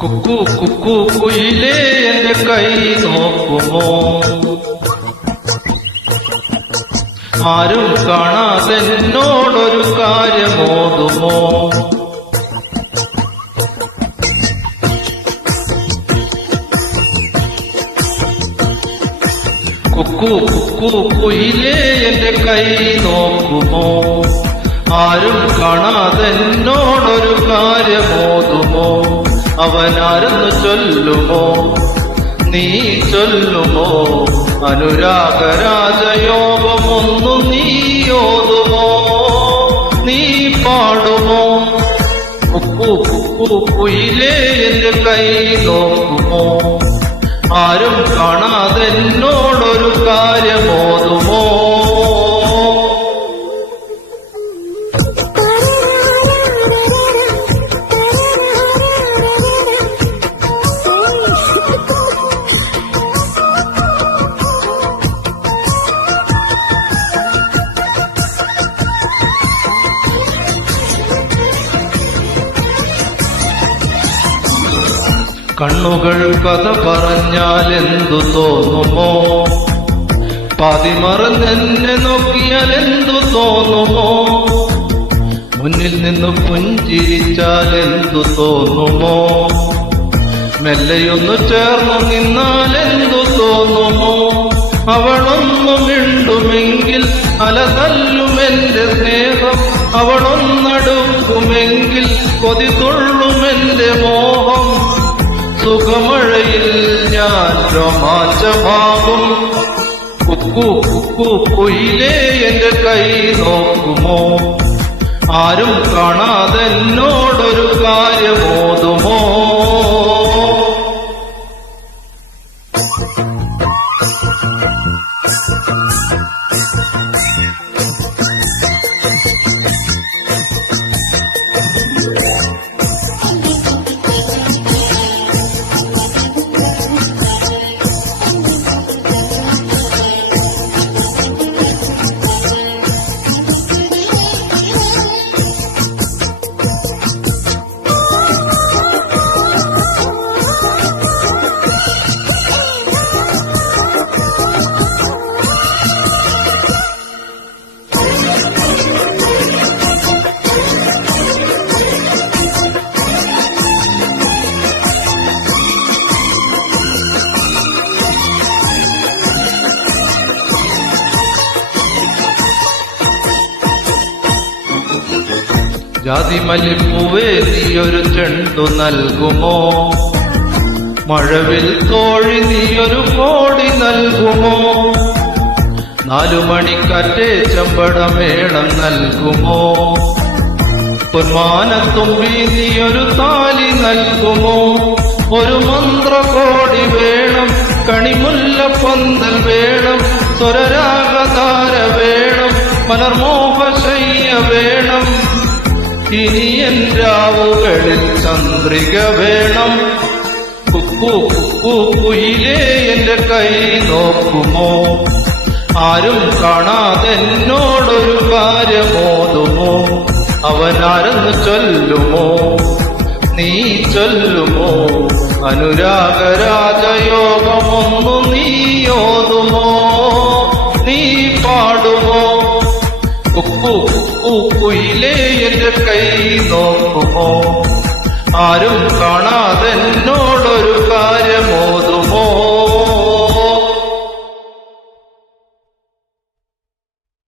കുക്കു കുക്കു കുയിലേ എന്റെ കൈ നോക്കുമോ? ആരും കാണാതെ എന്നോടൊരു കാര്യമോതുമോ? കുക്കു കുക്കു കുയിലേ എന്റെ കൈ നോക്കുമോ? ആരും കാണാതെ എന്നോടൊരു കാര്യമോതുമോ? അവനാരെന്ന് ചൊല്ലുമോ? നീ ചൊല്ലുമോ? അനുരാഗരാജയോഗമൊന്നു നീ ഓതുമോ? നീ പാടുമോ? കുക്കു കുക്കു കുയിലേ എന്റെ കൈ നോക്കുമോ? ആരും കാണാതെ എന്നോടൊരു കാര്യമോതുമോ? കണ്ണുകൾ കഥ പറഞ്ഞാൽ എന്തു തോന്നുമോ? പാതിമറന്നെന്നെ നോക്കിയാൽ എന്തു തോന്നുമോ? മുന്നിൽ നിന്ന് പുഞ്ചിരിച്ചാൽ എന്തു തോന്നുമോ? മെല്ലെയൊന്നു ചേർന്നു നിന്നാൽ എന്തു തോന്നുമോ? അവളൊന്നു മിണ്ടുമെങ്കിൽ അലതല്ലുമെന്റെ സ്നേഹം, അവളൊന്നടുക്കുമെങ്കിൽ കൊതി തുള്ളുമെന്റെ മോഹം. സുഖമഴയിൽ ഞാൻ രോമാഞ്ചമാകും. കുക്കു കുക്കു കുയിലേ എന്റെ കൈ നോക്കുമോ? ആരും കാണാതെ എന്നോടൊരു കാര്യമോതുമോ? ജാതിമല്ലിപ്പൂവേ നീയൊരു ചെണ്ടു നൽകുമോ? മഴവിൽ തോഴി നീയൊരു കോടി നൽകുമോ? 4 മണിക്കാറ്റേ ചെമ്പടമേളം നൽകുമോ? പൊന്മാനത്തുമ്പി നീയൊരു താലി നൽകുമോ? ഒരു മന്ത്രകോടി വേണം, കണിമുല്ലപ്പന്തൽ വേണം, സ്വരരാഗധാര വേണം, മലർമോഹശയ്യ വേണം. ഇനി എൻ രാവുകളിൽ ചന്ദ്രിക വേണം. കുക്കു കുക്കു കുയിലേ എന്റെ കൈ നോക്കുമോ? ആരും കാണാതെ എന്നോടൊരു കാര്യമോതുമോ? അവനാരെന്ന് ചൊല്ലുമോ? നീ ചൊല്ലുമോ? അനുരാഗരാജയോഗമൊന്നു നീ ഓതുമോ? നീ പാടുമോ? കുക്കു കുക്കു കുയിലേ എന്റെ കൈ നോക്കുമോ? ആരും കാണാതെ എന്നോടൊരു കാര്യം